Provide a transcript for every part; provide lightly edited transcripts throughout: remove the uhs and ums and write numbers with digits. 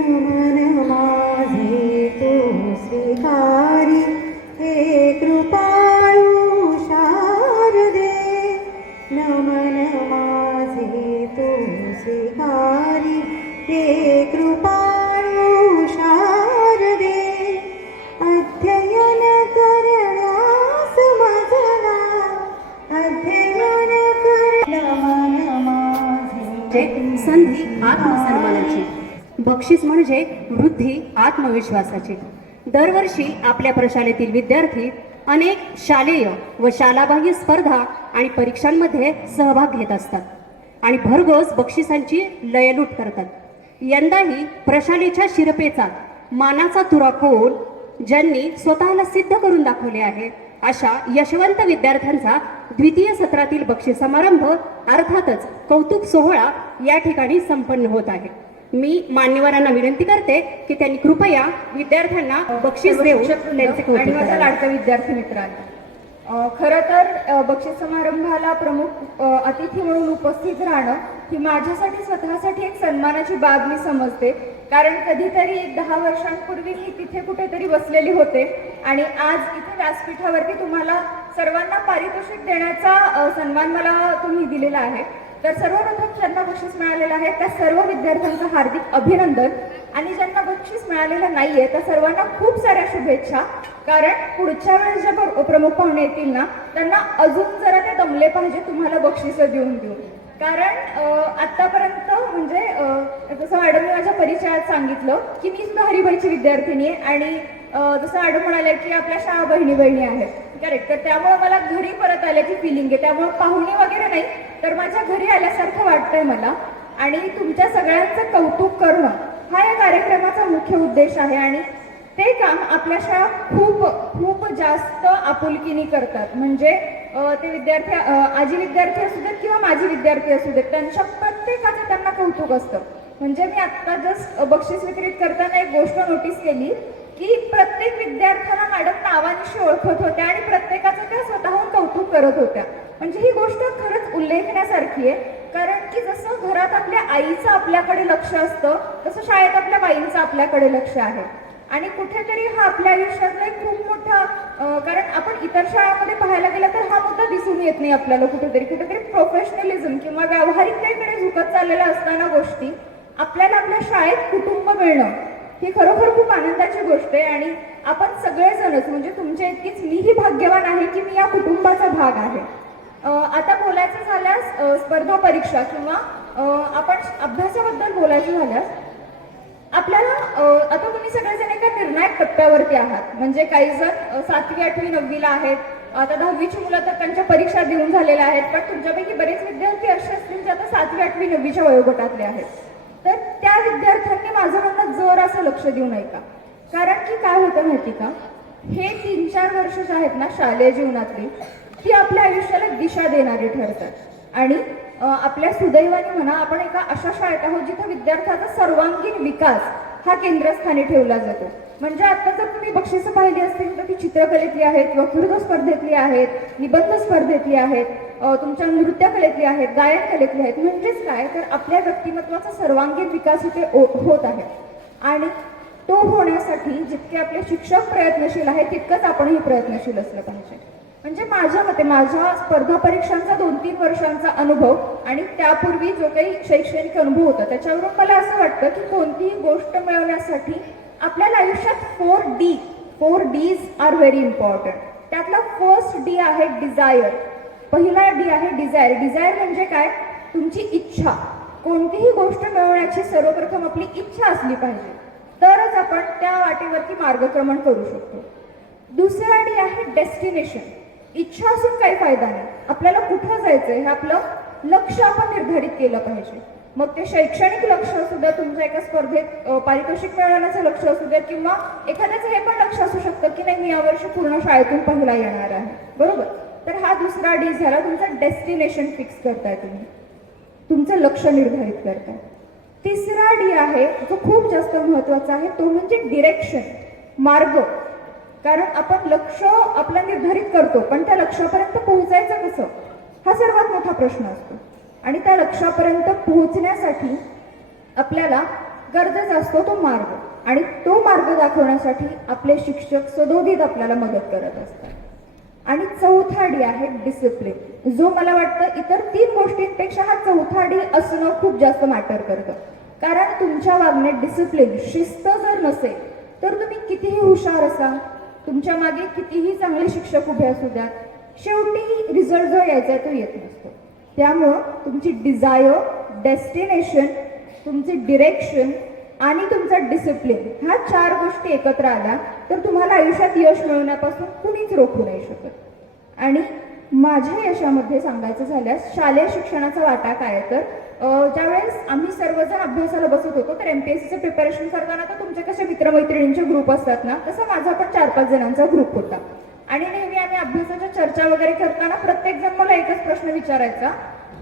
नमन माझे तू स्वीकारी, हे कृपाळू शारदे. नमन माझे तू स्वीकारी, हे कृपाळू शारदे. अध्ययन करण्यास मजला, अध्ययन कर. नमन माझे संधी आत्मसन्मानाची, बक्षीस म्हणजे वृद्धी आत्मविश्वासाची. दरवर्षी आपल्या प्रशालेतील विद्यार्थी अनेक शालेय व शालाबाह्य स्पर्धा आणि परीक्षांमध्ये सहभाग घेत असतात आणि भरघोस बक्षिसांची लयलूट करतात. यंदाही प्रशालेच्या शिरपेचात मानाचा तुरा खोल ज्यांनी स्वतःला सिद्ध करून दाखवले आहे अशा यशवंत विद्यार्थ्यांचा द्वितीय सत्रातील बक्षीस समारंभ अर्थातच कौतुक सोहळा या ठिकाणी संपन्न होत आहे. मी मान्यवरांना विनंती करते की त्यांनी कृपया विद्यार्थ्यांना बक्षीस देऊ त्यांचे कौतुक आणि माझा करावे. लाडका विद्यार्थी मित्रांनो, खरं तर बक्षीस समारंभाला प्रमुख अतिथी म्हणून उपस्थित राहणं ही माझ्यासाठी स्वतःसाठी एक सन्मानाची बाब मी समजते. कारण कधीतरी 10 वर्षांपूर्वी मी तिथे कुठेतरी बसलेली होते आणि आज इथे व्यासपीठावरती तुम्हाला सर्वांना पारितोषिक देण्याचा सन्मान मला तुम्ही दिलेला आहे. तर सर्वप्रथम ज्यांना बक्षीस मिळालेलं आहे त्या सर्व विद्यार्थ्यांचं हार्दिक अभिनंदन आणि ज्यांना बक्षीस मिळालेलं नाहीये त्या सर्वांना खूप साऱ्या शुभेच्छा. कारण पुढच्या वेळेस जे प्रमुख पाहुणे येतील ना त्यांना अजून जरा ते दमले पाहिजे तुम्हाला बक्षिसं देऊन देऊन. कारण आतापर्यंत म्हणजे जसं मॅडमने माझ्या परिचयात सांगितलं की मी सुद्धा हरिबाईची विद्यार्थिनी आहे आणि जसं मॅडम म्हणाले की आपल्या शाळा बहिणी आहेत, करेक्ट. तर त्यामुळे मला घरी परत आल्याची फिलिंग आहे. त्यामुळे पाहुणी वगैरे नाही तर माझ्या घरी आल्यासारखं वाटतंय मला. आणि तुमच्या सगळ्यांचं कौतुक करणं हा या कार्यक्रमाचा मुख्य उद्देश आहे आणि ते काम आपल्या शाळा खूप खूप जास्त आपुलकीने करतात. म्हणजे ते विद्यार्थी आजी विद्यार्थी असू देत किंवा माझी विद्यार्थी असू देत त्यांच्या प्रत्येकाचं त्यांना कौतुक असतं. म्हणजे मी आत्ता जस्ट बक्षीस वितरित करताना एक गोष्ट नोटीस केली की प्रत्येक विद्यार्थ्याला मॅडम नावानिशी ओळखत होत्या आणि प्रत्येकाचं त्या स्वतःहून कौतुक करत होत्या. म्हणजे ही गोष्ट खरंच उल्लेखण्यासारखी आहे. कारण की जसं घरात आपल्या आईचं आपल्याकडे लक्ष असतं तसं शाळेत आपल्या बाईंचं आपल्याकडे लक्ष आहे. आणि कुठेतरी हा आपल्या आयुष्यातला एक खूप मोठा कारण आपण इतर शाळांमध्ये पाहायला गेलं तर हा मुद्दा दिसून येत नाही आपल्याला. कुठेतरी प्रोफेशनलिझम किंवा व्यावहारिकतेकडे झुकत चाललेल्या असताना गोष्टी आपल्याला आपल्या शाळेत कुटुंब मिळणं ही खरोखर खूप आनंदाची गोष्ट आहे. आणि आपण सगळेजणच म्हणजे तुमच्या इतकीच मीही भाग्यवान आहे की मी या कुटुंबाचा भाग आहे. आता बोलायचं झाल्यास स्पर्धा परीक्षा किंवा आपण अभ्यासाबद्दल बोलायचं झाल्यास आपल्याला आता तुम्ही सगळेजण एका निर्णायक टप्प्यावरती आहात. म्हणजे काही जण 7वी 8वी 9वीला आहेत, आता 10वीची मुलं तर त्यांच्या परीक्षा देऊन झालेल्या आहेत. पण तुमच्यापैकी बरेच विद्यार्थी असे असतील जे आता 7वी 8वी 9वीच्या वयोगटातले आहेत. तर त्या विद्यार्थ्यांनी माझं म्हणणं जर असं लक्ष देऊ नये का. कारण की काय होतं माहिती का, हे 3-4 वर्ष जे आहेत ना शालेय जीवनातली ती आपल्या आयुष्याला दिशा देणारी ठरतात. आणि आपल्या सुदैवाने म्हणा आपण एका अशा शाळेत आहोत जिथे विद्यार्थ्याचा सर्वांगीण विकास हा केंद्रस्थानी ठेवला जातो. म्हणजे आता जर तुम्ही बक्षिसं पाहिली असतील तर ती चित्रकलेतली आहेत, वक्तृत्व स्पर्धेतली आहेत, निबंध स्पर्धेतली आहेत, तुमच्या नृत्यकलेतली आहेत, गायन कलेतली आहेत. म्हणजेच काय तर आपल्या व्यक्तिमत्वाचा सर्वांगीण विकास इथे होत आहे. आणि तो होण्यासाठी जितके आपले शिक्षक प्रयत्नशील आहेत तितकंच आपणही प्रयत्नशील असलं पाहिजे. म्हणजे माझ्या मते माझ्या स्पर्धा परीक्षांचा 2-3 वर्षांचा अनुभव आणि त्यापूर्वी जो काही शैक्षणिक अनुभव होता त्याच्यावरून मला असं वाटतं की कोणतीही गोष्ट मिळवण्यासाठी आपल्याला आयुष्यात 4 Ds आर व्हेरी इम्पॉर्टंट. त्यातला फर्स्ट D आहे डिझायर. पहिला D आहे डिझायर. डिझायर म्हणजे काय, तुमची इच्छा. कोणतीही गोष्ट मिळवण्याची सर्वप्रथम आपली इच्छा असली पाहिजे तरच आपण त्या वाटेवरती मार्गक्रमण करू शकतो. दुसरा D आहे डेस्टिनेशन. इच्छा असून काही फायदा नाही, आपल्याला कुठं जायचंय हे आपलं लक्ष आपण निर्धारित केलं पाहिजे. मग ते शैक्षणिक लक्ष असू द्या, तुमच्या एका स्पर्धेत पारितोषिक मिळवण्याचं लक्ष असू द्या किंवा एखाद्याचं हे पण लक्ष असू शकतं की नाही मी यावर्षी पूर्ण शाळेतून पहिला येणार आहे, बरोबर. तर हा दुसरा D झाला, तुमचं डेस्टिनेशन फिक्स करताय, तुम्ही तुमचं लक्ष निर्धारित करताय. तिसरा D आहे जो खूप जास्त महत्वाचा आहे, तो म्हणजे डिरेक्शन, मार्ग. कारण आपण लक्ष आपलं निर्धारित करतो पण त्या लक्ष्यापर्यंत पोहोचायचं कसं हा सर्वात मोठा प्रश्न असतो. आणि त्या लक्ष्यापर्यंत पोहोचण्यासाठी आपल्याला गरजेचा असतो तो मार्ग, आणि तो मार्ग दाखवण्यासाठी आपले शिक्षक सदोदित आपल्याला मदत करत असतात. आणि चौथा डी आहे डिसिप्लिन, जो मला वाटतं इतर 3 गोष्टींपेक्षा हा चौथा डी असणं खूप जास्त मॅटर करतं. कारण तुमच्या वागण्यात डिसिप्लिन, शिस्त जर नसेल तर तुम्ही कितीही हुशार असा, तुमच्या मागे कितीही चांगले शिक्षक उभे असू द्या, शेवटी रिझल्ट जो यायचा तो येत नसतो. त्यामुळं तुमची डिझायर, डेस्टिनेशन, तुमचे डिरेक्शन आणि तुमचा डिसिप्लिन, ह्या 4 गोष्टी एकत्र आल्या तर तुम्हाला आयुष्यात यश मिळवण्यापासून कुणीच रोखू नाही शकत. आणि माझ्या यशामध्ये सांगायचं झाल्यास शालेय शिक्षणाचा वाटा काय, तर ज्यावेळेस आम्ही सर्वजण अभ्यासाला बसत होतो, तर MPSCचं प्रिपरेशन करताना तर तुमचे कसे मित्रमैत्रिणींचे ग्रुप असतात ना, तसं माझा पण 4-5 जणांचा ग्रुप होता. आणि नेहमी आम्ही अभ्यासाच्या चर्चा वगैरे करताना प्रत्येक जण मला एकच प्रश्न विचारायचा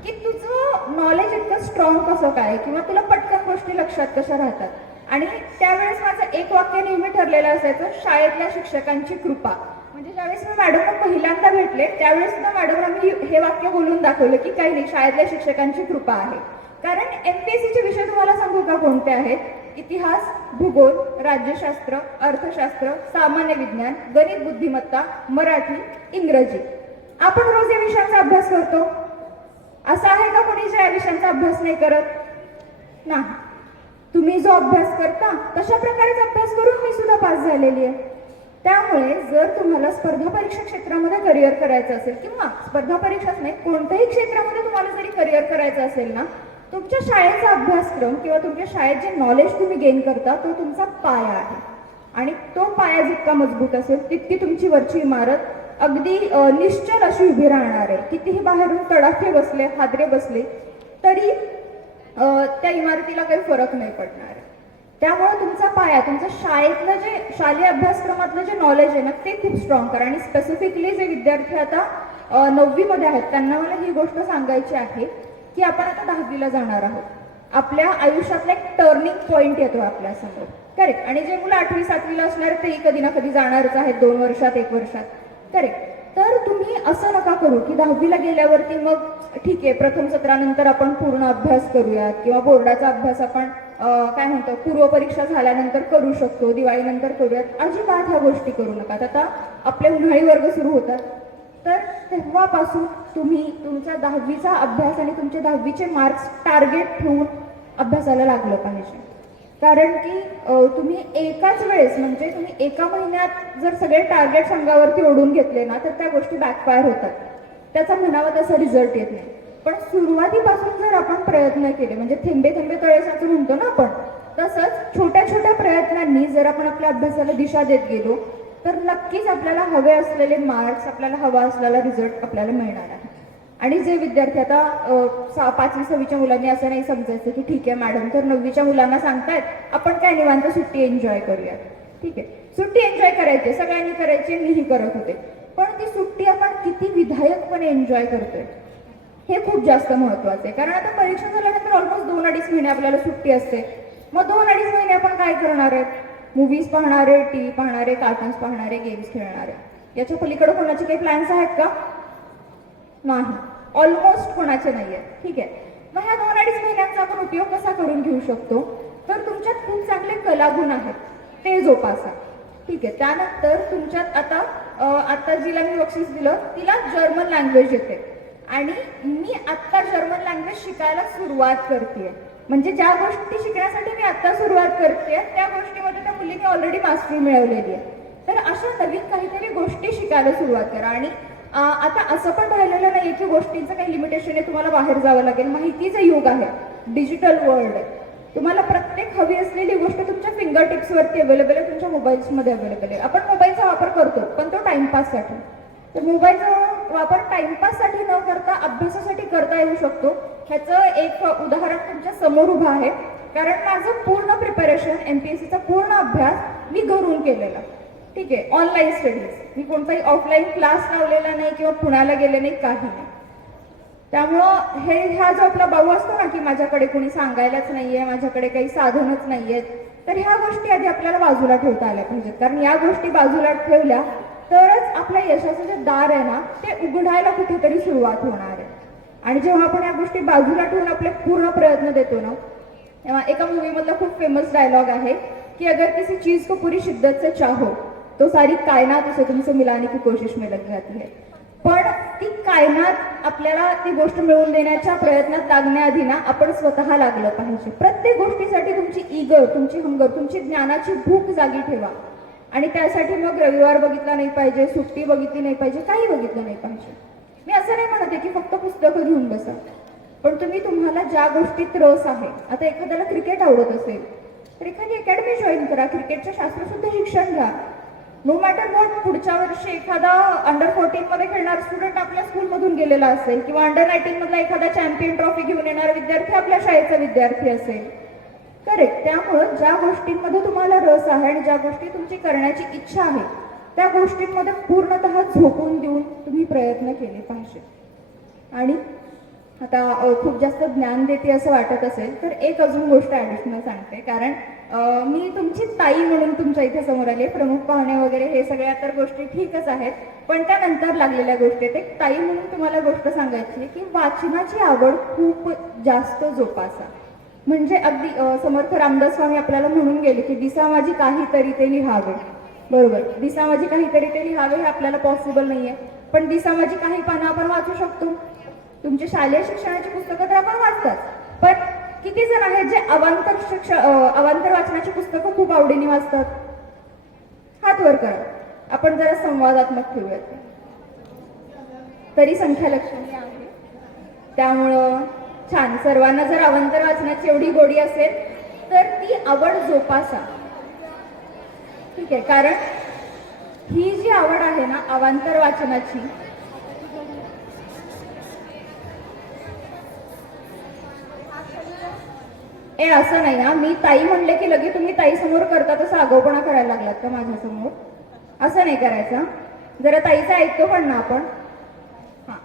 की तुझं नॉलेज इतकं स्ट्रॉंग कसं काय, किंवा तुला पटकन गोष्टी लक्षात कशा राहतात. आणि त्यावेळेस माझं एक वाक्य नेहमी ठरलेलं असायचं, शाळेतल्या शिक्षकांची कृपा. म्हणजे ज्यावेळेस मी मॅडमला पहिल्यांदा भेटले त्यावेळेस सुद्धा मॅडमला मी हे वाक्य बोलून दाखवलं की काही नाही, शाळेतल्या शिक्षकांची कृपा आहे. कारण MPSCचे विषय तुम्हाला सांगू का कोणते आहेत? इतिहास, भूगोल, राज्यशास्त्र, अर्थशास्त्र, सामान्य विज्ञान, गणित बुद्धिमत्ता, मराठी, इंग्रजी. आपण रोज या विषयांचा अभ्यास करतो. असं आहे का कोणी ज्या विषयांचा अभ्यास नाही करत? नाही. तुम्ही जो अभ्यास करता तशा प्रकारेच अभ्यास करून मी सुद्धा पास झालेली आहे. त्यामुळे जर तुम्हाला स्पर्धा परीक्षा क्षेत्रामध्ये करिअर करायचं असेल, किंवा स्पर्धा परीक्षाच नाही कोणत्याही क्षेत्रामध्ये तुम्हाला जरी करिअर करायचं असेल ना, तुमच्या शाळेचा अभ्यासक्रम किंवा तुमच्या शाळेत जे नॉलेज तुम्ही गेन करता तो तुमचा पाया आहे. आणि तो पाया जितका मजबूत असेल तितकी तुमची वरची इमारत अगदी निश्चल अशी उभी राहणार आहे. कितीही बाहेरून तडाखे बसले, हादरे बसले तरी त्या इमारतीला काही फरक नाही पडणार आहे. त्यामुळे तुमचा पाया, तुमचं शाळेतलं जे शालेय अभ्यासक्रमातलं जे नॉलेज आहे ना ते खूप स्ट्रॉंग करा. आणि स्पेसिफिकली जे विद्यार्थी आता 9वी मध्ये आहेत त्यांना मला ही गोष्ट सांगायची आहे की आपण आता 10वीला जाणार आहोत. आपल्या आयुष्यातला एक टर्निंग पॉईंट येतो आपल्यासमोर, करेक्ट. आणि जे मुलं 8वी 7वीला असणार तेही कधी ना कधी जाणारच आहेत, 2 वर्षात 1 वर्षात, करेक्ट. तर तुम्ही असं नका करू की 10वीला गेल्यावरती मग ठीक आहे प्रथम सत्रानंतर आपण पूर्ण अभ्यास करूयात, किंवा बोर्डाचा अभ्यास आपण काय म्हणतो पूर्वपरीक्षा झाल्यानंतर करू शकतो, दिवाळीनंतर करूयात. अजिबात ह्या गोष्टी करू नका. आता आपले उन्हाळी वर्ग सुरू होतात, तर तेव्हापासून तुम्ही तुमच्या 10वीचा अभ्यास आणि तुमचे 10वीचे मार्क्स टार्गेट ठेवून अभ्यासाला लागलं पाहिजे. कारण की तुम्ही एकाच वेळेस म्हणजे तुम्ही एका महिन्यात जर सगळे टार्गेट अंगावरती ओढून घेतले ना तर त्या गोष्टी बॅकफायर होतात, त्याचा म्हणावा तसा रिझल्ट येत नाही. पण सुरुवातीपासून जर आपण प्रयत्न केले, म्हणजे थेंबे थेंबे तळे साचे म्हणतो ना आपण, तसंच छोट्या छोट्या प्रयत्नांनी जर आपण आपल्या अभ्यासाला दिशा देत गेलो तर नक्कीच आपल्याला हवे असलेले मार्क्स, आपल्याला हवा असलेला रिझल्ट आपल्याला मिळणार आहे. आणि जे विद्यार्थी आता 5वी 6वीच्या मुलांनी असं नाही समजायचं की ठीक आहे मॅडम तर 9वीच्या मुलांना सांगतायत आपण काय निवांत सुट्टी एन्जॉय करूयात. ठीक आहे, सुट्टी एन्जॉय करायची, सगळ्यांनी करायची, मीही करत होते. पण ती सुट्टी आपण किती विधायकपणे एन्जॉय करतोय हे खूप जास्त महत्वाचं आहे. कारण आता परीक्षा झाल्यानंतर ऑलमोस्ट 2-2.5 महिने आपल्याला सुट्टी असते. मग 2-2.5 महिने आपण काय करणार आहे? मूवीज पाहणारे, TV पाहणारे, कार्टून्स पाहणारे, गेम्स खेळणारे. याच्या पलीकडे कोणाचे काही प्लॅन्स आहेत का? नाही, ऑलमोस्ट कोणाचे नाही आहेत. ठीक आहे, मग ह्या 2-2.5 महिन्यांचा आपण उपयोग कसा करून घेऊ शकतो? तर तुमच्यात खूप चांगले कलागुण आहेत ते जोपासा. ठीक आहे, त्यानंतर तुमच्यात आता जिला मी बक्षीस दिलं तिला जर्मन लँग्वेज येते आणि मी आत्ता जर्मन लँग्वेज शिकायला सुरुवात करते. म्हणजे ज्या गोष्टी शिकण्यासाठी मी आत्ता सुरुवात करते त्या गोष्टीमध्ये त्या मुलीने ऑलरेडी मास्टरी मिळवलेली आहे. तर अशा नवीन काहीतरी गोष्टी शिकायला सुरुवात करा. आणि आता असं पण राहिलेलं नाही की गोष्टींचं काही लिमिटेशन आहे, तुम्हाला बाहेर जावं लागेल. माहितीचं युग आहे, डिजिटल वर्ल्ड आहे. तुम्हाला प्रत्येक हवी असलेली गोष्ट तुमच्या फिंगर टिप्सवरती अवेलेबल आहे, तुमच्या मोबाईल्समध्ये अवेलेबल आहे. आपण मोबाईलचा वापर करतो पण तो टाइमपाससाठी. तर मोबाईलचा वापर टाइमपाससाठी न करता अभ्यासासाठी करता येऊ शकतो. ह्याचं एक उदाहरण तुमच्या समोर उभं आहे. कारण माझं पूर्ण प्रिपरेशन, MPSCचा पूर्ण अभ्यास मी घरून केलेला. ठीक आहे, ऑनलाईन स्टडीज. मी कोणताही ऑफलाईन क्लास लावलेला नाही किंवा पुण्याला गेले नाही, काही नाही. त्यामुळं हा जो आपला भाऊ असतो ना की माझ्याकडे कोणी सांगायलाच नाहीये, माझ्याकडे काही साधनच नाहीयेत, तर ह्या गोष्टी आधी आपल्याला बाजूला ठेवता आल्या पाहिजेत. कारण या गोष्टी बाजूला ठेवल्या तरच आपल्या यशाचं जे दार आहे ना ते उघडायला कुठेतरी सुरुवात होणार आहे. आणि जेव्हा आपण या गोष्टी बाजूला ठेवून आपले पूर्ण प्रयत्न देतो ना, एका मूवीमधला खूप फेमस डायलॉग आहे की अगर किसी चीज को पूरी शिद्दत से चाहो तो सारी कायनात उसे तुमसे मिलाने की कोशिश में लग जाती है. पण ती कायनात आपल्याला ती गोष्ट मिळवून देण्याच्या प्रयत्नात लागण्याआधी ना आपण स्वतः लागलं पाहिजे. प्रत्येक गोष्टीसाठी तुमची ईगर, तुमची हंगर, तुमची ज्ञानाची भूक जागी ठेवा. आणि त्यासाठी मग रविवार बघितला नाही पाहिजे, सुट्टी बघितली नाही पाहिजे, काही बघितलं नाही पाहिजे. मी असं नाही म्हणते की फक्त पुस्तकं घेऊन बसा, पण तुम्हाला ज्या गोष्टीत रस आहे, आता एखाद्याला क्रिकेट आवडत असेल तर एखादी अकॅडमी जॉईन करा, क्रिकेटचं शास्त्रशुद्ध शिक्षण घ्या. नो मॅटर वॉट, पुढच्या वर्षी एखादा अंडर 14 मध्ये खेळणारा स्टुडंट आपल्या स्कूलमधून गेलेला असेल किंवा अंडर 19 मधला एखादा चॅम्पियन ट्रॉफी घेऊन येणारा विद्यार्थी आपल्या शाळेचा विद्यार्थी असेल. करेक्ट. त्यामुळं ज्या गोष्टींमध्ये तुम्हाला रस आहे आणि ज्या गोष्टी तुमची करण्याची इच्छा आहे त्या गोष्टींमध्ये पूर्णतः झोकून देऊन तुम्ही प्रयत्न केले पाहिजे. आणि आता खूप जास्त ज्ञान देते असं वाटत असेल तर एक अजून गोष्ट ॲडिशनल सांगते, कारण मी तुमची ताई म्हणून तुमच्या इथे समोर आली. प्रमुख पाहुणे वगैरे हे सगळ्या तर गोष्टी ठीकच आहेत, पण त्यानंतर लागलेल्या गोष्टी आहेत. एक ताई म्हणून तुम्हाला गोष्ट सांगायची आहे की वाचनाची आवड खूप जास्त जोपासा. म्हणजे अगदी समर्थ रामदास स्वामी आपल्याला म्हणून गेले की दिसा माझी काहीतरी ते लिहावे. बरोबर, दिसा माझी काहीतरी ते लिहावे हे आपल्याला पॉसिबल नाहीये, पण दिसा माझी काही पानं आपण वाचू शकतो. तुमची शालेय शिक्षणाची पुस्तकं तर आपण वाचतात, पण किती जण आहेत जे अवांतर वाचनाची पुस्तकं खूप आवडीने वाचतात? हात वर करा. आपण जरा संवादात्मक ठेवूयात. तरी संख्या लक्षणीय आहे. त्यामुळं छान, सर्वांना जर अवांतर वाचनाची एवढी गोडी असेल तर ती आवड जोपासा. ठीक आहे, कारण ही जी आवड आहे ना अवांतर वाचनाची, असं नाही हा, मी ताई म्हणले की लगे तुम्ही ताई समोर करता तसं आगाऊपणा करायला लागलात का माझ्या समोर? असं नाही करायचं. जरा ताईचं ऐकतो पण ना आपण. हा,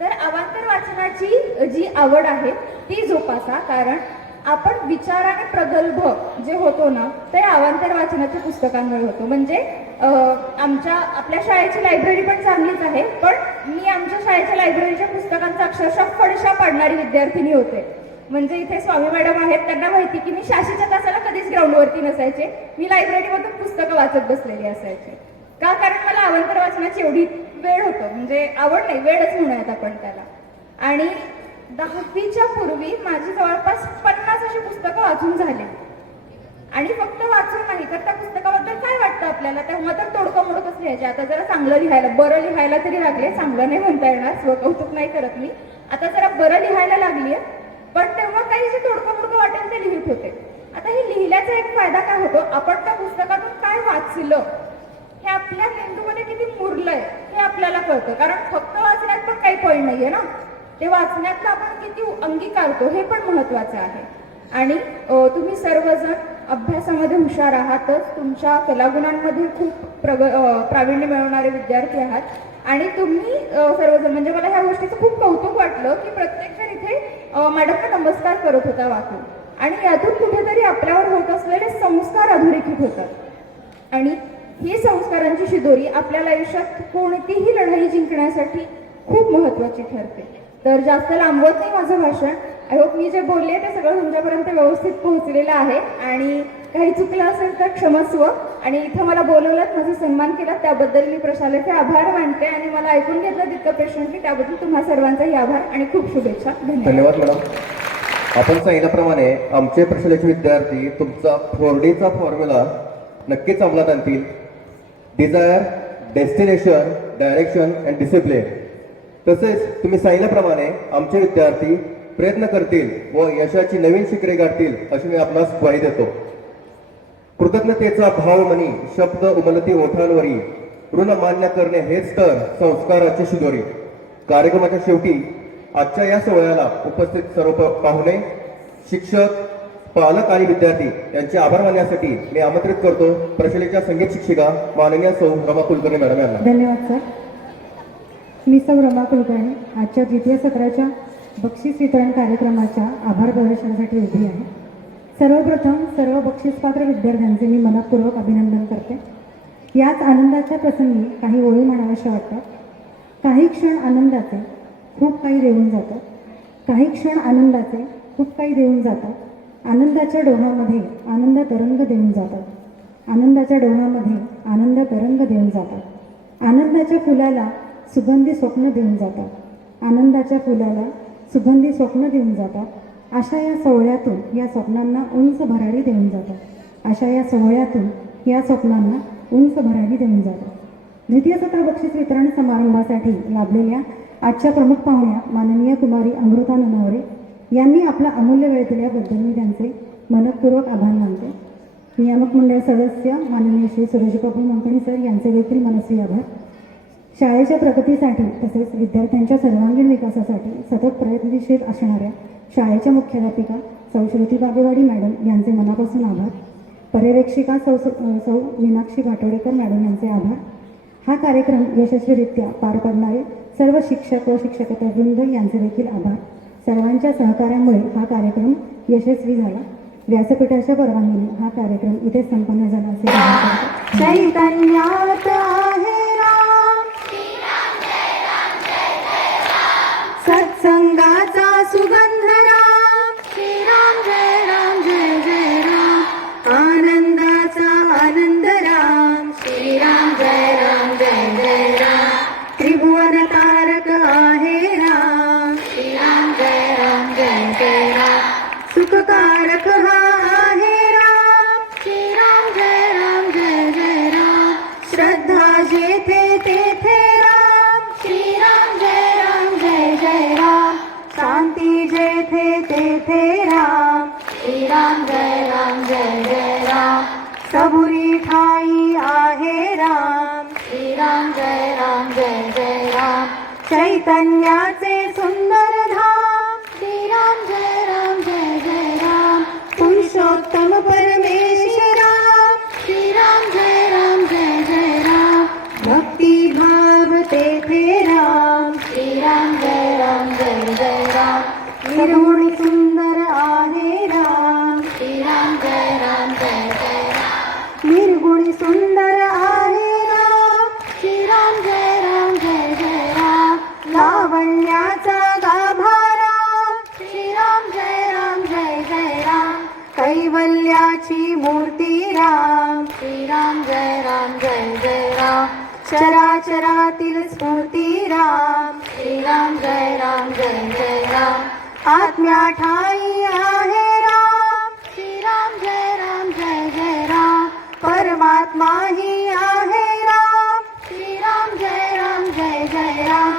तर अवांतर वाचनाची जी आवड आहे ती जोपासा, कारण आपण विचाराने प्रगल्भ जे होतो ना ते अवांतर वाचनाच्या पुस्तकांमुळे होतो. म्हणजे आपल्या शाळेची लायब्ररी पण चांगलीच आहे, पण मी आमच्या शाळेच्या लायब्ररीच्या पुस्तकांचा अक्षरशः फडशा पाडणारी विद्यार्थिनी होते. म्हणजे इथे स्वामी मॅडम आहेत, त्यांना माहिती की मी शाशीच्या तासाला कधीच ग्राउंडवरती नसायचे, मी लायब्ररीमधून पुस्तकं वाचत बसलेली असायचे. का? कारण मला अवांतर वाचनाची एवढी वेळ होतं, म्हणजे आवड नाही, वेळच म्हणूयात आपण त्याला. आणि 10वीच्या पूर्वी माझी जवळपास 50 अशी पुस्तकं वाचून झाली. आणि फक्त वाचून नाही तर त्या पुस्तकाबद्दल काय वाटतं आपल्याला, तेव्हा तर तोडकं मोडकच लिहायचे. आता जरा चांगलं लिहायला, बरं लिहायला तरी लागले. चांगलं नाही म्हणता येणार, स्वकौतुक नाही करत मी. आता जरा बरं लिहायला लागलीये, पण तेव्हा काही जे तोडकं मोडकं वाटेल ते लिहित होते. आता हे लिहिल्याचा एक फायदा काय होतो, आपण त्या पुस्तकातून काय वाचलं हे आपल्या मेंदूमध्ये किती मुरलंय हे आपल्याला कळतं. कारण फक्त वाचण्यात पण काही पॉईंट नाहीये ना, ते वाचण्यातलं आपण किती अंगीकारतो हे पण महत्वाचं आहे. आणि तुम्ही सर्वजण अभ्यासामध्ये हुशार आहातच, तुमच्या कलागुणांमध्ये खूप प्रावीण्य मिळवणारे विद्यार्थी आहात. आणि तुम्ही सर्वजण, म्हणजे मला ह्या गोष्टीचं खूप कौतुक वाटलं की प्रत्येकजण इथे मॅडमला नमस्कार करत होता वाचून, आणि यातून कुठेतरी आपल्यावर होत असलेले संस्कार अधोरेखित होतात. आणि ही संस्कारांची शिदोरी आपल्याला आयुष्यात कोणतीही लढाई जिंकण्यासाठी खूप महत्वाची ठरते. तर जास्त लांबवत नाही माझं भाषण. आय होप मी जे बोलले ते सगळं तुमच्यापर्यंत व्यवस्थित पोहोचलेलं आहे, आणि काही चुकलं असेल तर क्षमस्व. आणि इथं मला बोलवलं, माझा सन्मान केला, त्याबद्दल मी प्रशालेचे आभार मानते. आणि मला ऐकून घेतलं तितकं पेशंटली, त्याबद्दल तुम्हा सर्वांचाही आभार आणि खूप शुभेच्छा. धन्यवाद मॅडम. आपण सांगितल्याप्रमाणे आमचे प्रशालेचे विद्यार्थी तुमचा 4Dचा फॉर्म्युला नक्कीच अंमलात आणतील. Desire, destination, direction and discipline. तसेच तुम्ही सांगितल्याप्रमाणे आमचे विद्यार्थी प्रयत्न करतील व यशाची नवीन शिखरे गाठतील अशी मी आपणास ग्वाही देतो. कृतज्ञतेचा भाव मनी शब्द उमलती ओठांवरी, ऋण मान्य करणे हेच तर संस्काराची शिदोरी. कार्यक्रमाच्या शेवटी आजच्या या सोहळ्याला उपस्थित सर्व पाहुणे, शिक्षक, पालक आणि विद्यार्थी यांचे आभार मानण्यासाठी मी आमंत्रित करतो प्रशालेच्या संगीत शिक्षिका माननीय सौ रमा कुलकर्णी मॅडम यांना. धन्यवाद सर. मी सौ रमा कुलकर्णी आजच्या द्वितीय सत्राच्या बक्षीस वितरण कार्यक्रमाच्या आभार प्रदर्शनासाठी उभी आहे. सर्वप्रथम सर्व बक्षीसपात्र विद्यार्थ्यांचे मी मनपूर्वक अभिनंदन करते. याच आनंदाच्या प्रसंगी काही ओळी म्हणाव्याशा वाटतात. काही क्षण आनंदाचे खूप काही देऊन जातात, काही क्षण आनंदाचे खूप काही देऊन जातात, आनंदाच्या डोहामध्ये आनंद तरंग देऊन जातात. आनंदाच्या डोहामध्ये आनंद तरंग देऊन जातात. आनंदाच्या फुलाला सुगंधी स्वप्न देऊन जातात. आनंदाच्या फुलाला सुगंधी स्वप्न देऊन जातात. अशा या सोहळ्यातून या स्वप्नांना उंच भरारी देऊन जातात. अशा या सोहळ्यातून या स्वप्नांना उंच भरारी देऊन जातात. द्वितीय सत्र बक्षीस वितरण समारंभासाठी लाभलेल्या आजच्या प्रमुख पाहुण्या माननीय कुमारी अमृता ननावरे यांनी आपला अमूल्य वेळ दिल्याबद्दल मी त्यांचे मनपूर्वक आभार मानते. नियामक मंडळ सदस्य माननीय श्री सुरेशबाबू मंकणी सर यांचे देखील मनस्वी आभार. शाळेच्या प्रगतीसाठी तसेच विद्यार्थ्यांच्या सर्वांगीण विकासासाठी सतत प्रयत्नशील असणाऱ्या शाळेच्या मुख्याध्यापिका सौ श्रुती बागेवाडी मॅडम यांचे मनापासून आभार. पर्यवेक्षिका सौ मीनाक्षी घाटोडेकर मॅडम यांचे आभार. हा कार्यक्रम यशस्वीरित्या पार पाडणारे सर्व शिक्षक व शिक्षकेतर वृंद यांचे देखील आभार. सर्वांच्या सहकार्यामुळे हा कार्यक्रम यशस्वी झाला. व्यासपीठाच्या परवानगीने हा कार्यक्रम इथे संपन्न झाला असे जाहीर करतो. चैतन्यात आहे राम, सत्संगाचा सुगंध राम, श्रीराम जय राम जय जय राम. आनंदाचा आनंद राम, श्रीराम जय राम जय जय राम. त्रिभुवन तारक आहे राम, श्रीराम जय राम जय जय राम. सुखकारक हा आहे राम, श्रीराम जय राम जय जय राम. श्रद्धा जेथे तेथे राम, श्रीराम जय राम जय जय राम. शांती जेथे तेथे राम, श्रीराम जय राम जय जय राम. सबुरी ठाई आहे राम, श्रीराम जय राम जय जय राम. चैतन्याचे सुंदर धाम, श्रीराम जय राम जय जय राम. पुरुषोत्तम परमेश राम, श्रीराम जय राम जय जय राम. भक्ती भाव तेथे राम, श्रीराम जय राम जय जय राम. निर्गुण सुंदर आहे राम, श्रीराम जय राम जय जय राम. निर्गुणी सुंदर आहे राम, श्रीराम जय राम जय जय राम. लावण्याचा गाभा राम, श्रीराम जय राम जय जय राम. कैवल्याची मूर्ती राम, श्रीराम जय राम जय जय राम. चराचरातील स्फूर्ती राम, श्रीराम जय राम जय जय राम. आत्म्या ठाई आहे राम, श्रीराम जय राम जय जय राम. परमात्मा ही आहे राम, श्रीराम जय राम जय जय राम.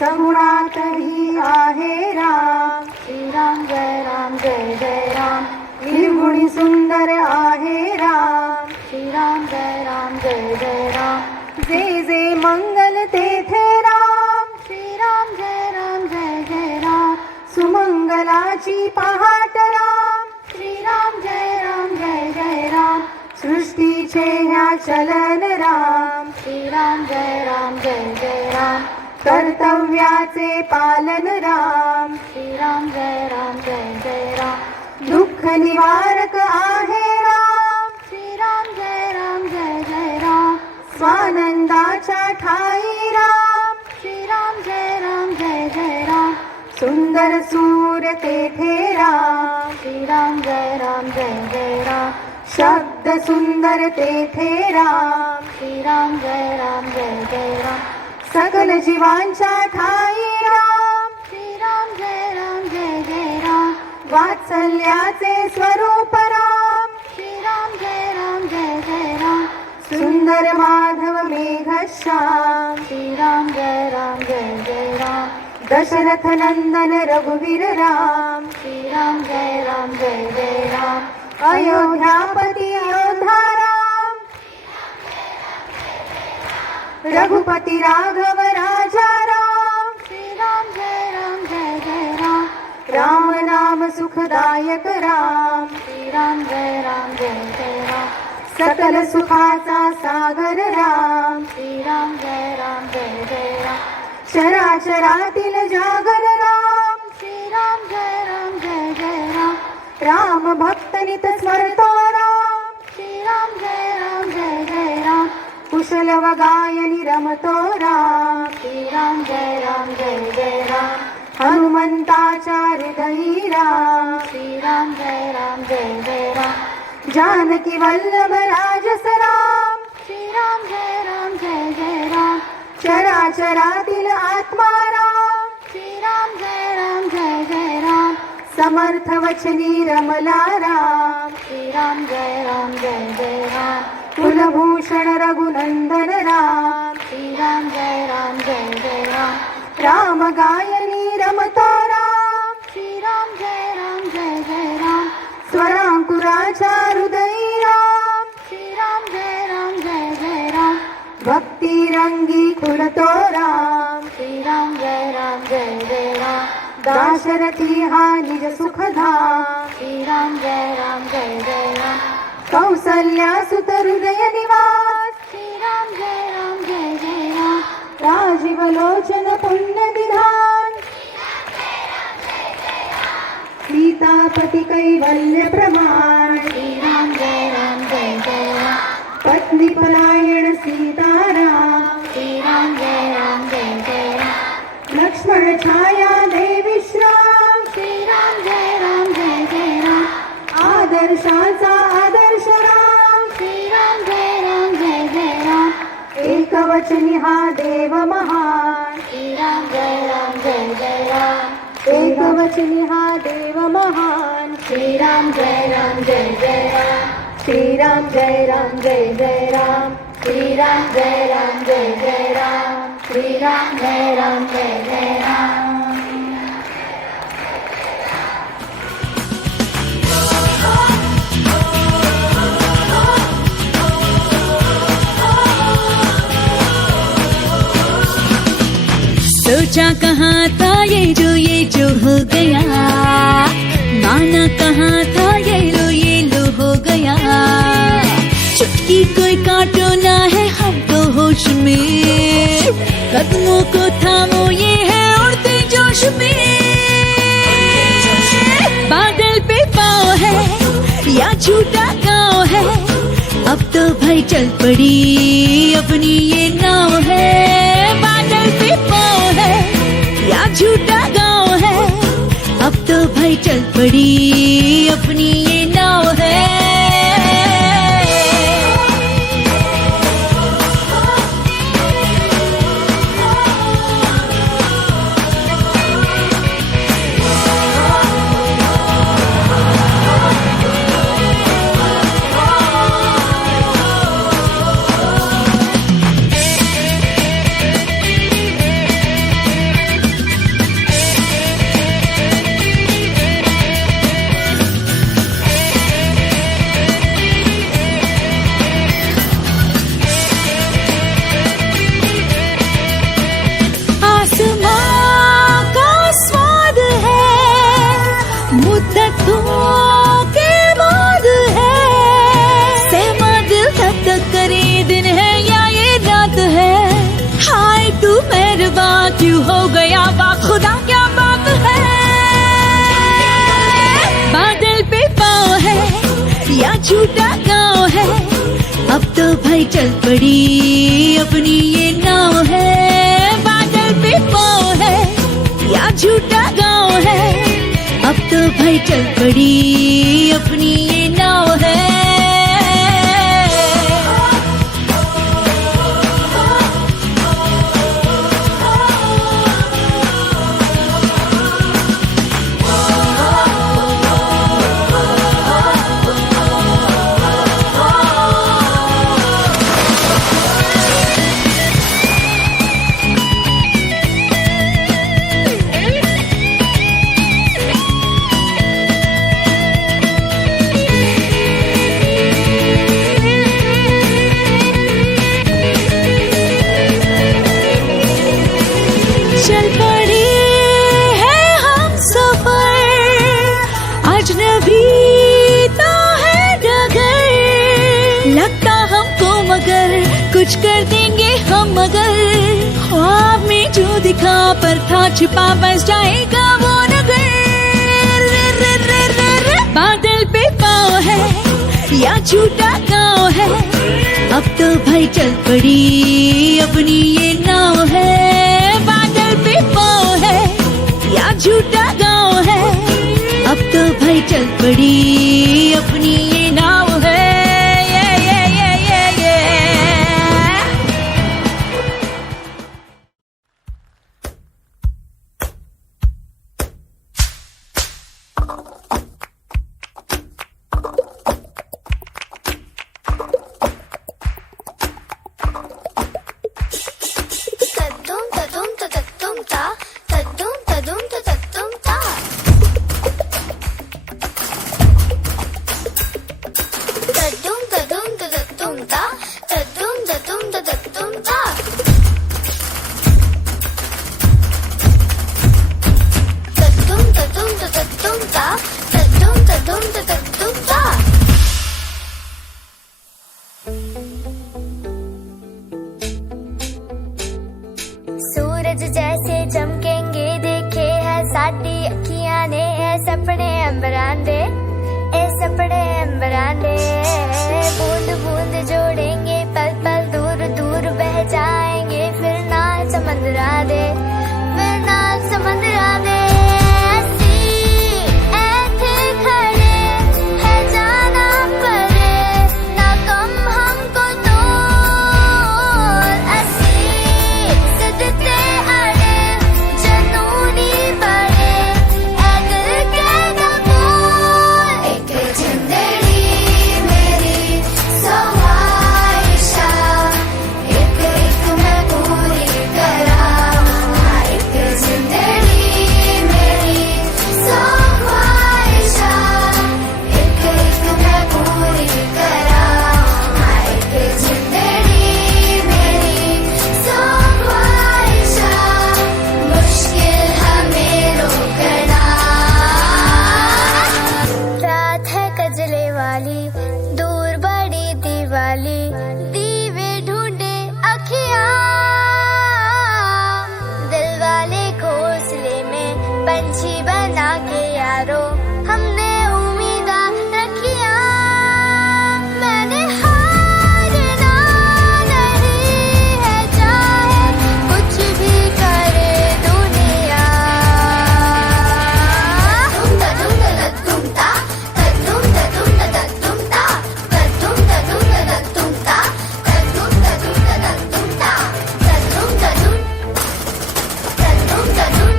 सगुणातही आहे राम, श्रीराम जय राम जय जय राम. निर्गुणी सुंदर आहे राम, श्रीराम जय राम जय जय राम. जे जे मंगल तेथे राम, श्रीराम जय राम जय जय राम. सुमंगलाची पहाट राम, श्रीराम जय राम जय जय राम. सृष्टीचे ह्या चलन राम, श्रीराम जय राम जय जय राम. कर्तव्याचे पालन राम, श्रीराम जय राम जय जय राम. दुःख निवारक आहे राम, श्रीराम जय राम जय जय राम. स्वानंदाच्या ठाई राम, श्रीराम जय राम जय जय राम. सुंदर सूर तेथे राम, श्रीराम जय राम जय जय राम. शब्द सुंदर तेथे राम, श्रीराम जय राम जय जय राम. सकल जीवांच्या ठाई राम, श्रीराम जय राम जय जय राम. वात्सल्याचे स्वरूप राम, श्रीराम जय राम जय जय राम. सुंदर माधव मेघश्याम, श्रीराम जय राम जय जय राम. दशरथ नंदन रघुवीर राम, श्रीराम जय राम जय जय राम. अयोध्यापती अयोध्या राम, रघुपती राघव राजा राम, श्रीराम जय राम जय जय राम. राम नाम सुखदायक राम, श्रीराम जय राम जय जय राम. सकल सुखाचा सागर राम, श्रीराम जय राम जय जय राम. चराचरातील जागर राम, श्रीराम जय राम जय जय राम. राम भक्त नित स्मरतो राम, श्रीराम जय राम जय जय राम. कुशल व गायनी रमतो राम, श्रीराम जय राम जय जय राम. हनुमंताच्या हृदयी राम श्रीराम जय राम जय जय राम जानकी वल्लभ राजस राम श्रीराम जय राम चराचरातील आत्मा राम श्रीराम जय राम समर्थ वचनी रमला राम श्रीराम जय राम कुलभूषण रघुनंदन राम श्रीराम जय राम राम गायनी रमतो राम श्रीराम जय राम स्वरांकुराच्या हृदयी राम श्रीराम जय राम भक्ती रंगी खुलतो राम श्रीराम जय राम दाशरथी हा निज सुखधाम श्रीराम जय राम कौसल्या सुत हृदय निवास श्रीराम जय राम राजीव लोचन पुण्य विधान सीतापती कैवल्य प्रमाण श्रीराम जय राम पत्नी पलायन सीताराम श्रीराम जय राम लक्ष्मण छाया देवी श्राम श्रीराम जय राम आदर्शाचा आदर्श राम श्रीराम जय राम एकवचनी हा देव महान श्रीराम जय राम एकवचनी हा देव महान श्रीराम जय राम श्रीराम जय राम जय राम श्रीराम जय राम जय राम श्रीराम जय राम जय राम सोचा कहाँ था ये जो हो गया, माना कहाँ था ये लो हो गया। चुटकी कोई काटो ना है हमको होश में, कदमों को थामो ये है उड़ते जोश में। बादल पे पाँव है या झूठा गाँव है, अब तो भाई चल पड़ी अपनी ये नाव है। बादल पे पाँव है या झूठा गाँव है, अब तो भाई चल पड़ी अपनी ये नाव है। क्यों हो गया वाह खुदा क्या बात है। बादल पे पाँव है या झूठा गाँव है, अब तो भाई चल पड़ी अपनी ये नाव है। बादल पे पाँव है या झूठा गाँव है, अब तो भाई चल पड़ी अपनी ये नाव है। चल पड़े हैं हम सफर, अजनबी तो है डगर। लगता हमको मगर कुछ कर देंगे हम, मगर ख्वाब में जो दिखा पर था छिपा बस जाएगा वो नगर। बादल पे पाँव है या झूठा गाँव है, अब तो भाई चल पड़ी अपनी ये नाव है। बादल पे पाँव है या भाई चल पड़ी अपनी ये नाव है ये। तद्दुम तद्दुम तद्दुम ता तद्दुम तद्दुम तद्दुम ता तद्दुम तद्दुम तद्दुम ता तद्दुम तद्दुम तद्दुम ता तद्दुम तद्दुम तद्दुम ता तद्दुम तद्दुम तद्दुम ता सूरज जैसे चमकेंगे देखे है साडी अखियां ने है सपने अंबरांदे ए सपने अंबरांदे बूंद बूंद जोड़ेंगे पल पल दूर दूर बह जाएंगे फिर ना समंदरा दे फिर ना समंदरा दे ऐसी ऐसे खड़े है जाना पड़े ना कम हमको तो ऐसी सदते अड़े जनूनी बड़े ऐ दिल के कबूल एक जिंदड़ी मेरी सवाइशा एक एक मैं पूरी करा एक जिंदड़ी मेरी सवाइशा एक एक मैं पूरी करा एक जिंदड़ी मेरी सवाइशा मुश्किल हमें रोकना रात है कजले वाली दूर बड़ी दिवाली दीवे ढूंढे अखियां दिल वाले घोंसले में पंछी बना के यारो हमने उम्मीदा रखिया मैंने हारना नहीं है चाहे कुछ भी करे दुनिया तद्दुम तद्दुम ता तद्दुम तद्दुम तद्दुम ता तद्दुम तद्दुम तद्दुम ता तद्दुम तद्दुम तद्दुम ता तद्दुम तद्दुम तद्दुम तद्दुम तद्दुम तद्दुम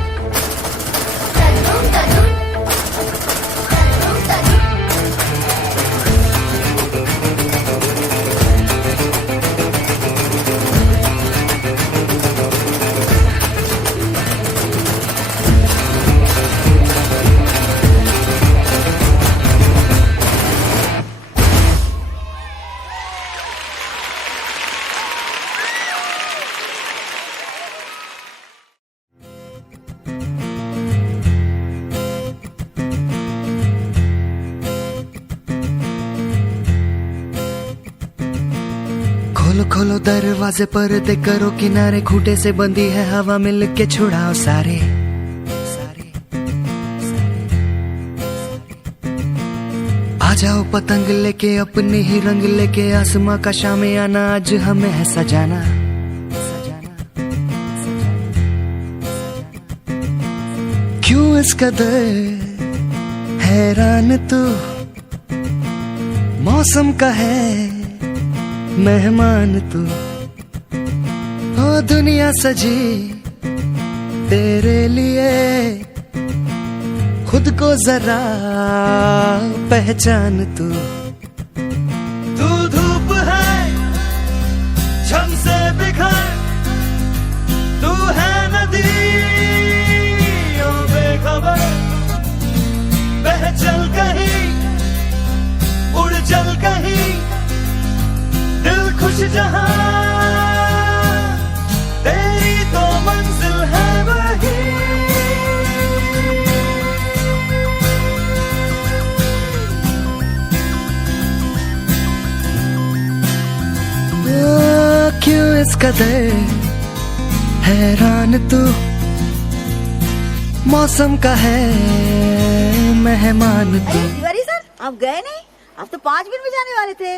खोलो खोलो दरवाजे पर्दे करो किनारे खूंटे से बंदी है हवा मिल के छुड़ाओ सारे आ जाओ पतंग लेके अपने ही रंग लेके आसमां का शाम आना आज हमें है सजाना क्यों इस कदर हैरान तू मौसम का है मेहमान तू ओ दुनिया सजी तेरे लिए खुद को जरा पहचान तू धूप है छम से बिखर तू है नदी ओ बेखबर बह चल कहीं उड़ चल कहीं दिल खुश जहां तेरी तो मंजिल है वही क्यों इस कदर हैरान तू मौसम का है मेहमान तू तिवारी सर आप गए नहीं आप तो 5 मिनट में जाने वाले थे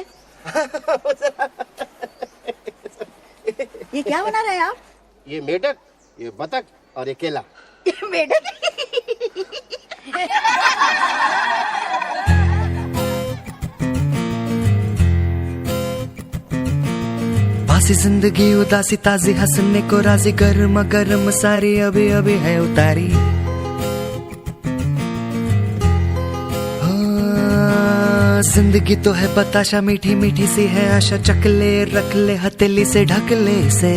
ये क्या बना रहे हैं आप? ये मेढक, ये बतख और ये केला। बेटा बासी जिंदगी उदासी ताजी हंसने को राजी गर्म गर्म सारी अभी अभी है उतारी जिंदगी तो है बताशा मीठी मीठी सी है आशा चकले रख ले हथेली से ढक ले से